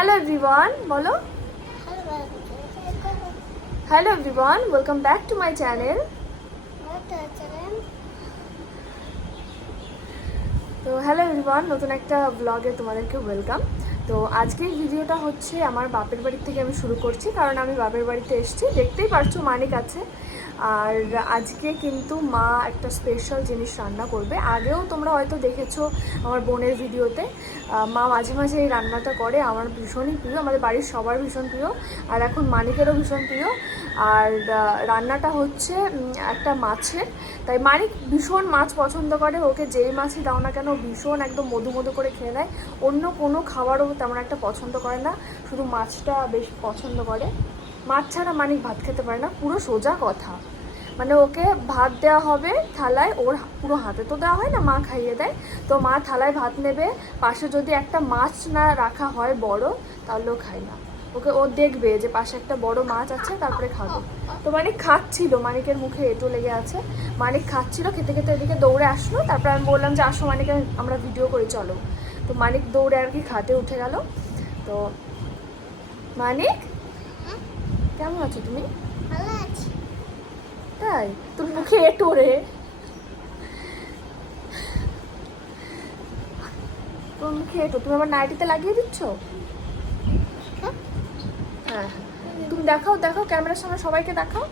Hello everyone বলো hello everyone welcome back to my channel তো hello everyone নতুন একটা ব্লগে তোমাদেরকে ওয়েলকাম তো আজকের ভিডিওটা হচ্ছে আমার বাপের বাড়ি থেকে আমি শুরু করছি, কারণ আমি বাপের বাড়িতে এসেছি। দেখতেই পারছ মানিক আছে। আর আজকে কিন্তু মা একটা স্পেশাল জিনিস রান্না করবে। আগেও তোমরা হয়তো দেখেছ আমার বোনের ভিডিওতে মা মাঝে মাঝে এই রান্নাটা করে। আমার ভীষণই প্রিয়, আমাদের বাড়ির সবার ভীষণ প্রিয়, আর এখন মানিকেরও ভীষণ প্রিয়। আর রান্নাটা হচ্ছে একটা মাছের। তাই মানিক ভীষণ মাছ পছন্দ করে, ওকে যেই মাছই দাও না কেন ভীষণ একদম মধু মধু করে খেয়ে নেয়। অন্য কোনো খাবারও তেমন একটা পছন্দ করে না, শুধু মাছটা বেশ পছন্দ করে। মাছ ছাড়া মানিক ভাত খেতে পারে না, পুরো সোজা কথা। মানে ওকে ভাত দেওয়া হবে থালায় ওর পুরো হাতে তো দেওয়া হয় না মা খাইয়ে দেয়। তো মা থালায় ভাত নেবে পাশে যদি একটা মাছ না রাখা হয় বড় তাহলেও খায় না। ওকে ও দেখবে যে পাশে একটা বড় মাছ আছে তারপরে খাবে। তো মানিক খাচ্ছিল মানিকের মুখে এঁটো লেগে আছে। মানিক খাচ্ছিল খেতে খেতে এদিকে দৌড়ে আসলো। তারপরে আমি বললাম যে আসো মানিকে আমরা ভিডিও করি চলো। তো মানিক দৌড়ে আর কি খাটে উঠে গেল। তো মানিক কেমন আছো তুমি? তাই? তোর মুখে এঁটো রে তোর মুখে তো তুমি আমার নাইটিতে লাগিয়ে দিচ্ছ? হ্যাঁ। হ্যাঁ। তুমি দেখাও দেখাও ক্যামেরার সামনে সবাইকে দেখাও।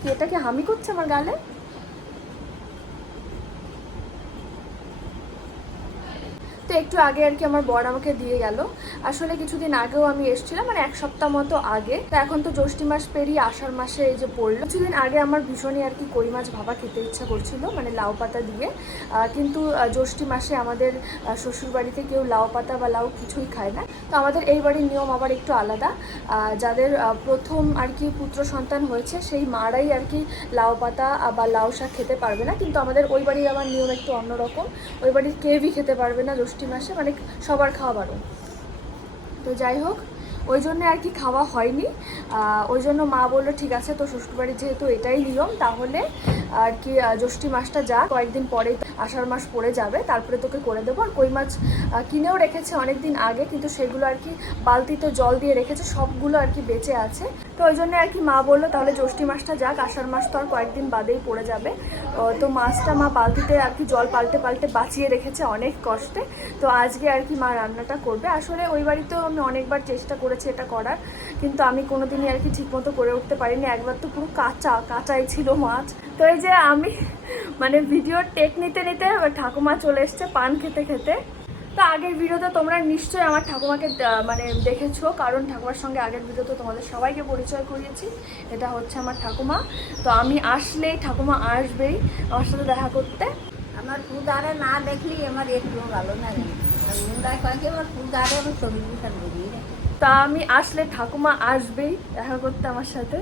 কি এটা কি হামি করছে আমার গালে? তো একটু আগে আর কি আমার বর আমাকে দিয়ে গেল। আসলে কিছুদিন আগেও আমি এসেছিলাম মানে এক সপ্তাহ মতো আগে। তো এখন তো জ্যৈষ্ঠী মাস পেরিয়ে আষাঢ় মাসে এই যে পড়ল। কিছুদিন আগে আমার ভীষণই আর কি কই মাছ ভাবা খেতে ইচ্ছা করছিল মানে লাউ পাতা দিয়ে। কিন্তু জ্যৈষ্ঠী মাসে আমাদের আহ, শ্বশুর বাড়িতে কেউ লাউ পাতা বা লাউ কিছুই খায় না। তো আমাদের এই বাড়ির নিয়ম আবার একটু আলাদা। যাদের প্রথম আর কি পুত্র সন্তান হয়েছে সেই মারাই আর কি লাউ পাতা বা লাউ শাক খেতে পারবে না। কিন্তু আমাদের ওই বাড়ির আবার নিয়ম একটু অন্যরকম। ওই বাড়ির কেউই খেতে পারবে না জ্যৈষ্ঠী মাসে মানে সবার খাওয়া বারণ। তো যাই হোক ওই জন্য আর কি খাওয়া হয়নি। ওই জন্য মা বলল, ঠিক আছে তো শ্বশুরবাড়ির যেহেতু এটাই নিয়ম, তাহলে আর কি জ্যৈষ্ঠী মাসটা যা, কয়েকদিন পরে আষাঢ় মাস পড়ে যাবে, তারপরে তোকে করে দেবো। আর কই মাছ কিনেও রেখেছে অনেক দিন আগে, কিন্তু সেগুলো আর কি বালতিতে জল দিয়ে রেখেছে, সবগুলো আর কি বেঁচে আছে। তো ওই জন্য আর কি মা বলল, তাহলে জ্যৈষ্ঠী মাসটা যাক, আষাঢ় মাস তো আর কয়েকদিন বাদেই পড়ে যাবে। তো মাছটা মা বালতিতে আর কি জল পাল্টে পাল্টে বাঁচিয়ে রেখেছে অনেক কষ্টে। তো আজকে আর কি মা রান্নাটা করবে। আসলে ওই বাড়িতেও আমি অনেকবার চেষ্টা করেছি এটা করার। কিন্তু আমি কোনোদিনই আর কি ঠিকমতো করে উঠতে পারিনি। একবার তো পুরো কাঁচা, কাঁচাই ছিল মাছ। তো এই যে আমি মানে ভিডিওর টেক নিতে নিতে ঠাকুমা চলে এসছে পান খেতে খেতে। তো আগের ভিডিওতে তোমরা নিশ্চয়ই আমার ঠাকুমাকে মানে দেখেছ। কারণ ঠাকুমার সঙ্গে আগের ভিডিওতে তোমাদের সবাইকে পরিচয় করিয়েছি। এটা হচ্ছে আমার ঠাকুমা। তো আমি আসলেই ঠাকুমা আসবেই আমার সাথে দেখা করতে। আমার পূজারে না দেখলি আমার একটু ভালো লাগে মুন্ডায় কয়েক আমার পূজারে আমার গেছে তা আমি আসলে ঠাকুমা আসবেই দেখা করতে আমার সাথে।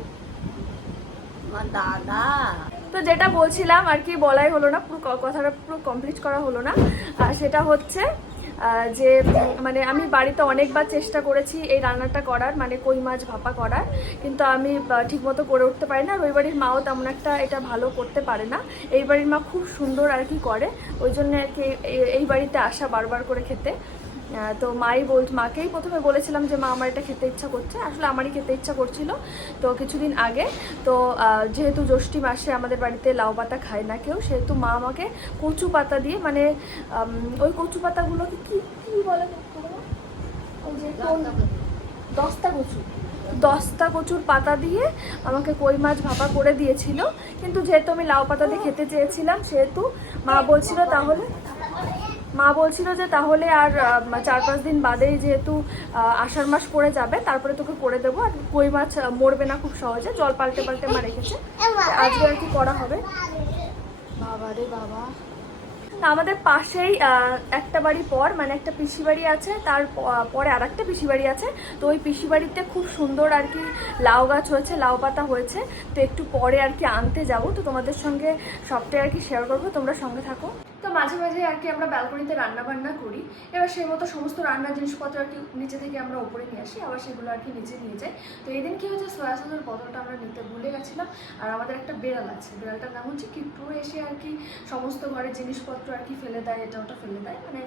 দাদা। তো যেটা বলছিলাম আর কি বলাই হলো না পুরো কথাটা পুরো কমপ্লিট করা হলো না। আর সেটা হচ্ছে যে মানে আমি বাড়িতে অনেকবার চেষ্টা করেছি এই রান্নাটা করার মানে কই মাছ ভাপা করার। কিন্তু আমি ঠিকমতো করে উঠতে পারি না আর ওই বাড়ির মাও তেমন একটা এটা ভালো করতে পারে না। এই বাড়ির মা খুব সুন্দর আর কি করে ওই জন্য আর কি এই- বাড়িতে আসা বারবার করে খেতে। তো মাই বল মাকেই প্রথমে বলেছিলাম যে মা আমার এটা খেতে ইচ্ছা করছে। আসলে আমারই খেতে ইচ্ছা করছিল। তো কিছুদিন আগে তো যেহেতু জ্যৈষ্ঠী মাসে আমাদের বাড়িতে লাউ পাতা খায় না কেউ সেহেতু মা আমাকে কচু পাতা দিয়ে মানে ওই কচু পাতাগুলোকে কি কি বলে? ওই যে দস্তা কচু। দস্তা কচুর পাতা দিয়ে আমাকে কই মাছ ভাপা করে দিয়েছিল। কিন্তু যেহেতু আমি লাউ পাতা দিয়ে খেতে চেয়েছিলাম সেহেতু মা বলছিল তাহলে মা বলছিল যে তাহলে আর চার পাঁচ দিন বাদেই যেহেতু আষাঢ় মাস পড়ে যাবে, তারপরে তোকে করে দেবো। আর কই মাছ মরবে না খুব সহজে, জল পাল্টে পাল্টে মা রেখেছে। আজকে আর কি করা হবে? বাবা রে বাবা। আমাদের পাশেই একটা বাড়ি পর মানে একটা পিসি বাড়ি আছে, তার পরে আর একটা পিসি বাড়ি আছে। তো ওই পিসি বাড়িতে খুব সুন্দর আর কি লাউ গাছ হয়েছে, লাউ পাতা হয়েছে। তো একটু পরে আর কি আনতে যাব। তো তোমাদের সঙ্গে সবটাই আর কি শেয়ার করব। তোমরা সঙ্গে থাকো। মাঝে মাঝে আর কি আমরা ব্যালকনিতে রান্না বান্না করি। এবার সেই মতো সমস্ত রান্নার জিনিসপত্র আর কি নিচে থেকে আমরা উপরে নিয়ে আসি, আবার সেগুলো আর কি নিচে নিয়ে যাই। তো এদিন কি হয়েছে, সয়া সসের বোতলটা আমরা নিতে ভুলে গেছিলাম, আর আমাদের একটা বেড়াল আছে। বেড়ালটার নাম হচ্ছে কিট্টু। এসে আর কি সমস্ত ঘরের জিনিসপত্র আর কি ফেলে দেয়, এটা ওটা ফেলে দেয় মানে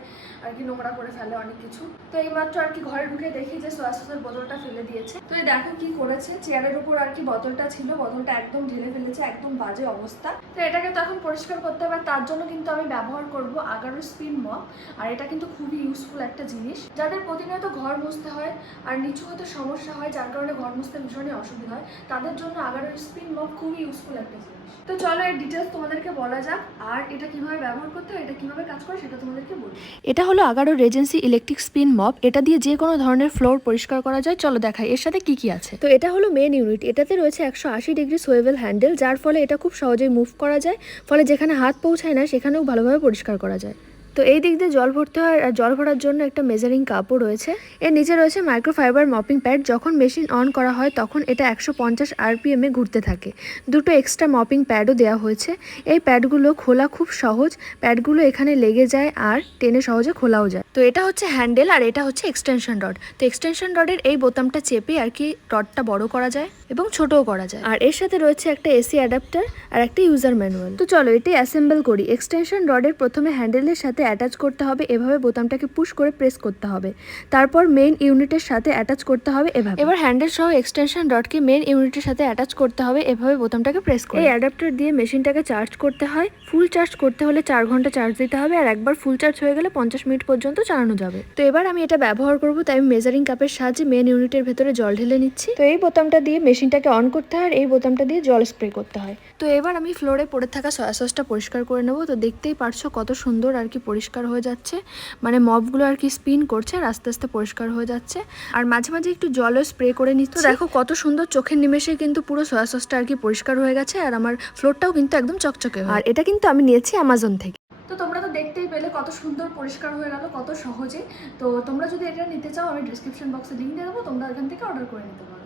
আর কি নোংরা করে ফেলে অনেক কিছু। তো এইমাত্র আর কি ঘরে ঢুকে দেখি যে সয়া সসের বোতলটা ফেলে দিয়েছে। তো এই দেখো কি করেছে চেয়ারের উপর আর কি বোতলটা ছিল, বোতলটা একদম ঢেলে ফেলেছে, একদম বাজে অবস্থা। তো এটাকে তো এখন পরিষ্কার করতে হবে, তার জন্য কিন্তু আমি ব্যবহার করব আগারো স্পিন মপ আর এটা কিন্তু খুবই ইউজফুল একটা জিনিস। যাদের প্রতিনিয়ত ঘর মুছতে হয় আর নিচু হতে সমস্যা হয়, যার কারণে ঘর মুছতে ভীষণই অসুবিধা হয়, তাদের জন্য আগারো স্পিন মপ খুবই ইউজফুল একটা জিনিস। তো চলো এর ডিটেলস তোমাদেরকে বলা যাক আর এটা কীভাবে ব্যবহার করতে হয় এটা কীভাবে কাজ করে সেটা তোমাদেরকে বলি। এটা হলো Agaro regency electric spin mop এটা দিয়ে যে কোনো ধরনের ফ্লোর পরিষ্কার করা যায়। চলো দেখাই এর সাথে কি কি আছে? তো এটা হলো মেন ইউনিট এটাতে রয়েছে একশো আশি ডিগ্রি সোয়েবেল হ্যান্ডেল যার ফলে এটা খুব সহজেই মুভ করা যায়। ফলে যেখানে হাত পৌঁছায় না সেখানেও ভালোভাবে পরিষ্কার করা যায়। তো এই দিক দিয়ে জল ভরতে হয়, আর জল ভরার জন্য একটা মেজারিং কাপও রয়েছে। এর নিচে রয়েছে মাইক্রোফাইবার মপিং প্যাড যখন মেশিন অন করা হয়, তখন এটা একশো পঞ্চাশ আরপিএমে ঘুরতে থাকে। দুটো এক্সট্রা মপিং প্যাডও দেওয়া হয়েছে। এই প্যাডগুলো খোলা খুব সহজ। প্যাডগুলো এখানে লেগে যায় আর টেনে সহজে খোলাও যায়। তো এটা হচ্ছে হ্যান্ডেল আর এটা হচ্ছে এক্সটেনশন রড। তো এক্সটেনশন রডের এই বোতামটা চেপে আর কি রডটা বড় করা যায় এবং ছোটও করা যায়। আর এর সাথে রয়েছে একটা এসি অ্যাডাপ্টার আর একটা ইউজার ম্যানুয়াল। তো চলো এটি অ্যাসেম্বল করি। এক্সটেনশন রডের প্রথমে হ্যান্ডেলের সাথে অ্যাটাচ করতে হবে এভাবে বোতামটাকে পুশ করে প্রেস করতে হবে। তারপর মেইন ইউনিটের সাথে অ্যাটাচ করতে হবে এভাবে। এবার হ্যান্ডেল সহ এক্সটেনশন রডকে মেইন ইউনিটের সাথে অ্যাটাচ করতে হবে এভাবে বোতামটাকে প্রেস করে। এই অ্যাডাপ্টার দিয়ে মেশিনটাকে চার্জ করতে হয়। ফুল চার্জ করতে হলে চার ঘণ্টা চার্জ দিতে হবে আর একবার ফুল চার্জ হয়ে গেলে পঞ্চাশ মিনিট পর্যন্ত চালানো যাবে। তো এবার আমি এটা ব্যবহার করব তাই আমি মেজারিং কাপের সাহায্যে মেন ইউনিটের ভেতরে জল ঢেলে নিচ্ছি। তো এই বোতামটা দিয়ে মেশিনটাকে অন করতে হয় আর এই বোতামটা দিয়ে জল স্প্রে করতে হয়। তো এবার আমি ফ্লোরে পড়ে থাকা সয়া সসটা পরিষ্কার করে নেব। তো দেখতেই পারছ কত সুন্দর আর কি পরিষ্কার হয়ে যাচ্ছে। মানে মবগুলো আর কি স্পিন করছে আর আস্তে আস্তে পরিষ্কার হয়ে যাচ্ছে। আর মাঝে মাঝে একটু জলও স্প্রে করে নিচ্ছি। তো দেখো কত সুন্দর চোখের নিমেষে কিন্তু পুরো সয়া সসটা আর কি পরিষ্কার হয়ে গেছে। আর আমার ফ্লোরটাও কিন্তু একদম চকচকে হয়ে- আর এটা কিন্তু আমি নিয়েছি অ্যামাজন থেকে। তো তোমরা তো দেখতেই পেলে কত সুন্দর পরিষ্কার হয়ে গেল, কত সহজে। তো তোমরা যদি এটা নিতে চাও, আমি ডিসক্রিপশন বক্সে লিঙ্ক দিয়ে দেবো, তোমরা এখান থেকে অর্ডার করে নিতে পারো।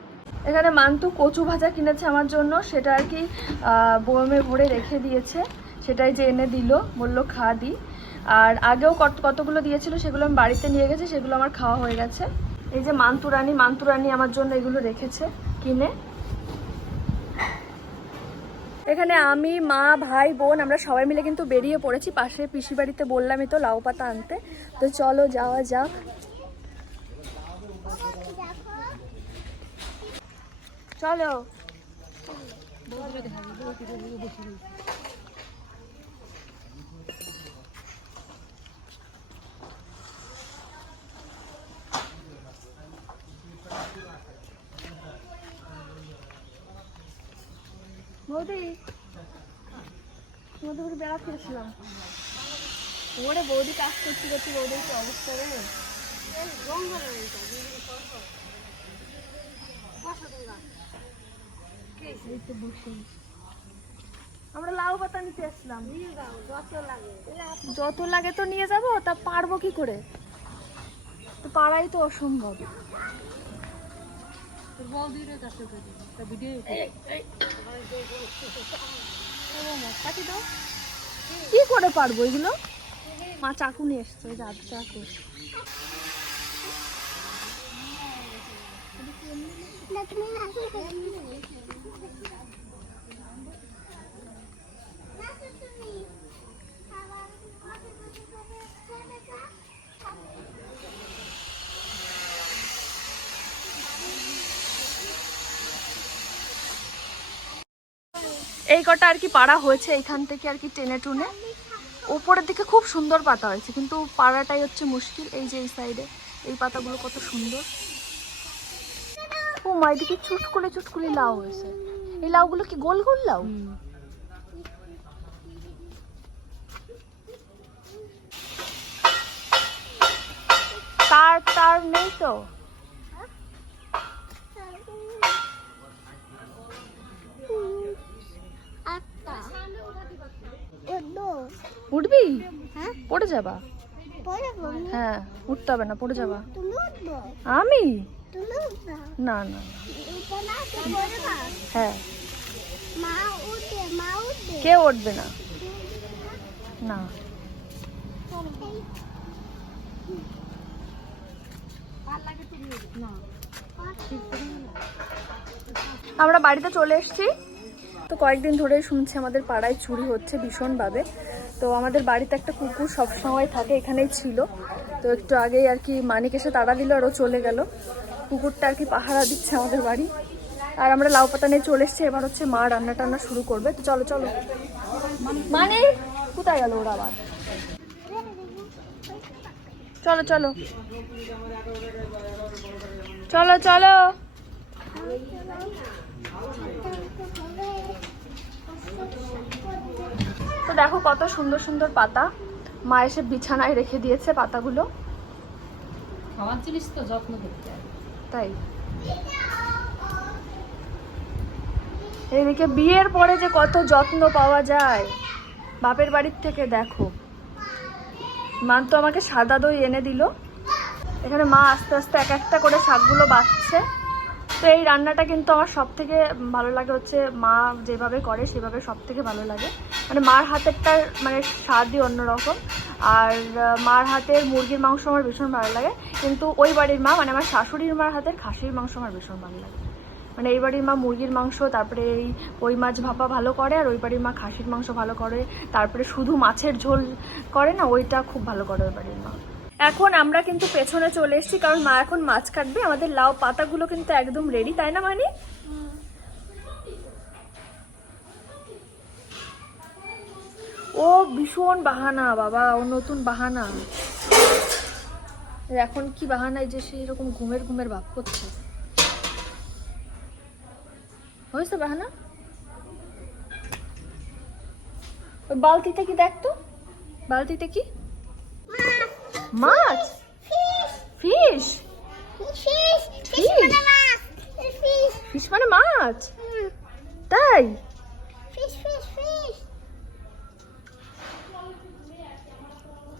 এখানে মান্তু কচু ভাজা কিনেছে আমার জন্য, সেটা আর কি বয়মে ভরে রেখে দিয়েছে। সেটাই যে এনে দিল, বলল খা দি। আর আগেও কত, কতগুলো দিয়েছিল, সেগুলো আমি বাড়িতে নিয়ে গেছি, সেগুলো আমার খাওয়া হয়ে গেছে। এই যে মান্তুরানি মান্তুরানি আমার জন্য এগুলো রেখেছে, কিনে। এখানে আমি, মা, ভাই, বোন, আমরা সবাই মিলে কিন্তু বেরিয়ে পড়েছি। পাশে পিসি বাড়িতে বললামই তো লাউ পাতা আনতে। তো চলো, যাওয়া যাক। চলো। বৌদি তোমাদের উপরে বেড়া ফিরেছিলাম ওরে বৌদি কাজ করতে করতে বৌদির কি অবস্থা রে? আমরা লাউ পাতা নিতে আসলাম। যত লাগে তো নিয়ে যাব তা পারব কি করে? তো পারাই তো অসম্ভব। কি করে পারব এগুলো? মা চাকু নিয়ে এসছে রাত চাকু। এই কটা আর কি পাড়া হয়েছে এখান থেকে আর কি টেনে টুনে। উপরের দিকে খুব সুন্দর পাতা হয়েছে কিন্তু পাড়াটাই হচ্ছে মুশকিল এই যে এই সাইডে এই পাতাগুলো কত সুন্দর। ও মা এদিকে চুটকুলে চুটকুলে লাউ হয়েছে। এই লাউগুলো কি গোল গোল লাউ? তার তার নেই তো। উঠবি? হ্যাঁ? পড়ে যাবা? হ্যাঁ উঠতে হবে না পড়ে যাবা। আমি? না না। হ্যাঁ। মা উঠবে না? না। আমরা বাড়িতে চলে এসেছি। তো কয়েকদিন ধরেই শুনছি আমাদের পাড়ায় চুরি হচ্ছে ভীষণভাবে। তো আমাদের বাড়িতে একটা কুকুর সবসময় থাকে, এখানেই ছিল। তো একটু আগেই আর কি মানিক এসে তাড়া দিল আর ও চলে গেল। কুকুরটা আর কি পাহারা দিচ্ছে আমাদের বাড়ি। আর আমরা লাউ পাতা নিয়ে চলে এসেছি, এবার হচ্ছে মা রান্না টান্না শুরু করবে। তো চলো চলো। মানে কোথায় গেল ওরা আবার? চলো চলো। চলো চলো। তো দেখো কত সুন্দর সুন্দর পাতা। মা এসে বিছানায় রেখে দিয়েছে পাতাগুলো। তাই। এদিকে বিয়ের পরে যে কত যত্ন পাওয়া যায়, বাপের বাড়ির থেকে দেখো। মা তো আমাকে সাদা দই এনে দিল। এখানে মা আস্তে আস্তে এক একটা করে শাকগুলো বাছছে তো এই রান্নাটা কিন্তু আমার সব থেকে ভালো লাগে হচ্ছে মা যেভাবে করে সেভাবে সব থেকে ভালো লাগে। মানে মার হাতেরটার মানে স্বাদই অন্যরকম। আর মার হাতের মুরগির মাংস আমার ভীষণ ভালো লাগে। কিন্তু ওই বাড়ির মা মানে আমার শাশুড়ির মার হাতের খাসির মাংস আমার ভীষণ ভালো লাগে। মানে এই বাড়ির মা মুরগির মাংস, তারপরে এই ওই মাছ ভাপা ভালো করে, আর ওই বাড়ির মা খাসির মাংস ভালো করে। তারপরে শুধু মাছের ঝোল করে না, ওইটা খুব ভালো করে ওই বাড়ির মা। এখন আমরা কিন্তু পেছনে চলে এসেছি, কারণ মা এখন মাছ কাটবে। আমাদের লাউ পাতাগুলো কিন্তু একদম রেডি তাই না মানে? ও, ভীষণ বাহানা, বাবা, ও নতুন বাহানা। এখন কি বাহানায় যে সে এরকম ঘুমের ঘুমের ভাব করছে। হয়েছে বাহানা? বালতিতে কি দেখতো বালতিতে কি? মাছ? ফিশ ফিশ মানে মাছ। তাই?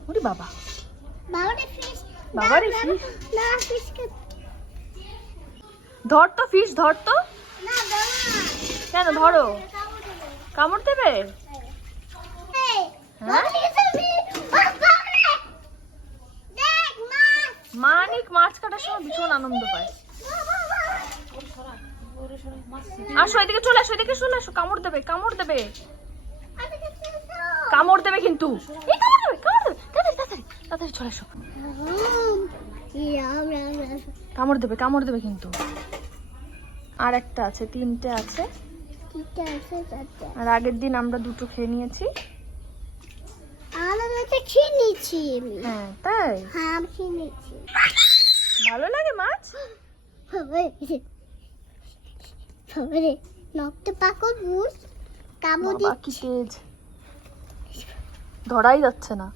ওরে বাবা। বাবারে fish। ধর তো ফিশ ধর তো। কেন ধরো? কামড় দেবে হ্যাঁ মানিক মাছ কাটার সময় ভীষণ আনন্দ পায়। আসো এদিকে চলে আসো এদিকে চলে আসো কামড় দেবে কামড় দেবে। কামড় দেবে কিন্তু। এই কামড় দেবে কামড় দেবে তাড়াতাড়ি তাড়াতাড়ি তাড়াতাড়ি চলে আসো। কামড় দেবে কামড় দেবে কিন্তু। আর একটা আছে তিনটে আছে। আর আগের দিন আমরা দুটো খেয়ে নিয়েছি। খেয়ে নিচ্ছি আমি হ্যাঁ তাই? হ্যাঁ খেয়ে নিচ্ছি ভালো লাগে মাছ? বাবারে নখটা পাকল বুঝ কি তেজ। ধরাই যাচ্ছে না।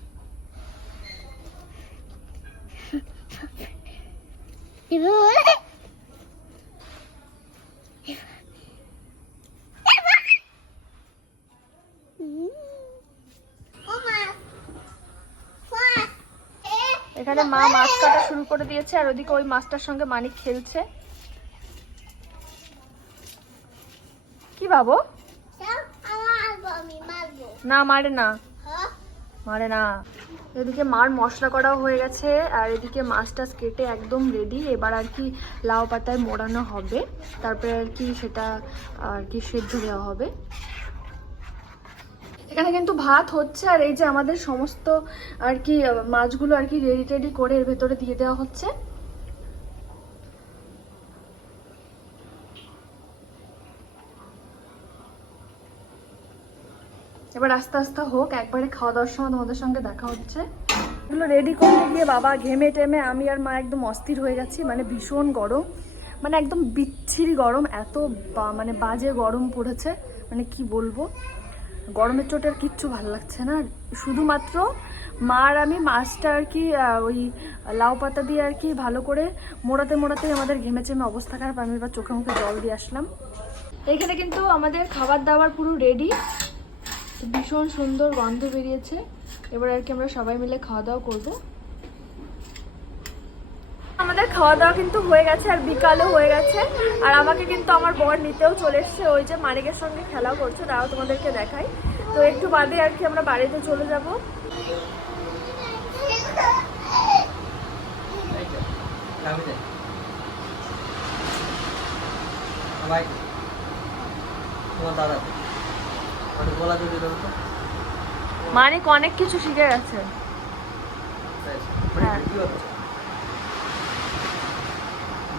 দিচ্ছে এখানে মা মাছ কাটা শুরু করে দিয়েছে, আর ওদিকে ওই মাছটার সঙ্গে মানিক খেলছে। কি ভাবো না, মারে না। মারে না। এদিকে মার মশলা করাও হয়ে গেছে, আর এদিকে মাছ টাছ কেটে একদম রেডি এবার আর কি লাউ পাতায় মোড়ানো হবে। তারপরে আর কি সেটা আর কি সেদ্ধ দেওয়া হবে। এখানে কিন্তু ভাত হচ্ছে, আর এই যে আমাদের সমস্ত আর কি মাছগুলো আর কি রেডি টেডি করে এর ভেতরে দিয়ে দেওয়া হচ্ছে। এবার আস্তে আস্তে হোক, একবারে খাওয়া দাওয়ার সময় তোমাদের সঙ্গে দেখা হচ্ছে। এগুলো রেডি করতে গিয়ে বাবা ঘেমে টেমে আমি আর মা একদম অস্থির হয়ে গেছি মানে ভীষণ গরম মানে একদম বিচ্ছিরি গরম, এত মানে বাজে গরম পড়েছে মানে কি বলব। গরমের চোটে আর কিচ্ছু ভালো লাগছে না। শুধুমাত্র মার আমি মাছটা আর কি ওই লাউ পাতা দিয়ে আর কি ভালো করে মোড়াতে মোড়াতে আমাদের ঘেমে চেমে অবস্থা খারাপ। আমি এবার চোখে মুখে জল দিয়ে আসলাম। এখানে কিন্তু আমাদের খাবার দাবার পুরো রেডি ভীষণ সুন্দর গন্ধ বেরিয়েছে। এবার আর কি আমরা সবাই মিলে খাওয়া দাওয়া করব। আমাদের খাওয়া দাওয়া কিন্তু হয়ে গেছে আর বিকালও হয়ে গেছে। আর আমাকে কিন্তু আমার বর নিতেও চলে এসছে। ওই যে মানিকের সঙ্গে খেলা করছে তারাও তোমাদেরকে দেখাই তো একটু বাদে আর কি আমরা বাড়িতে চলে যাব। মানিক অনেক কিছু শিখে গেছে। হ্যাঁ।, হ্যাঁ।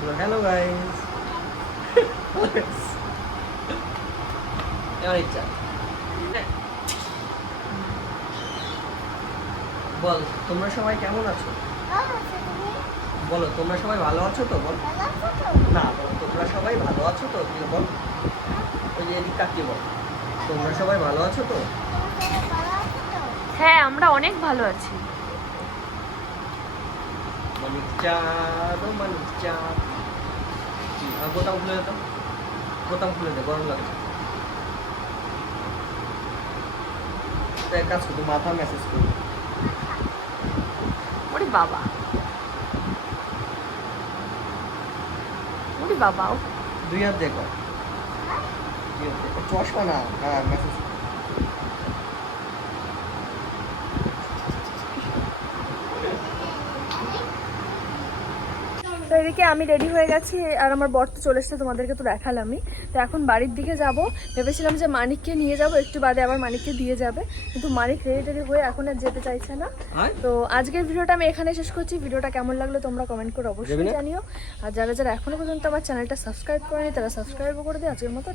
হচ্ছে হ্যালো গাইস এবার ইচ্ছা বল তোমরা সবাই কেমন আছো? বলো তোমরা সবাই ভালো আছো তো? বল। না বল তোমরা সবাই ভালো আছো তো? কি বল? ওই যে এদিক তাকিয়ে বল। তোমরা সবাই ভালো আছো তো? হ্যাঁ আমরা অনেক ভালো আছি। মানিক চাঁদ ও মানিক চাঁদ বোতাম খুলে যেতাম বোতাম খুলে দে গরম লাগছে। এক কাজ করতো মাথা মেসেজ করব ওরে বাবা। ওরে বাবা ও দুই হাত দেখো দুই হাত দেখো। চশমা না হ্যাঁ মেসেজ এদিকে আমি রেডি হয়ে গেছি আর আমার বর তো চলে এসছে তোমাদেরকে তো দেখালামই। তো এখন বাড়ির দিকে যাব। ভেবেছিলাম যে মানিককে নিয়ে যাব একটু বাদে আবার মানিককে দিয়ে যাবে। কিন্তু মানিক রেডি টেডি হয়ে এখন আর যেতে চাইছে না। তো আজকের ভিডিওটা আমি এখানে শেষ করছি। ভিডিওটা কেমন লাগল তোমরা কমেন্ট করে অবশ্যই জানিও। আর যারা যারা এখনও পর্যন্ত আমার চ্যানেলটা সাবস্ক্রাইব করেনি তারা সাবস্ক্রাইবও করে দিও। আজকের মতো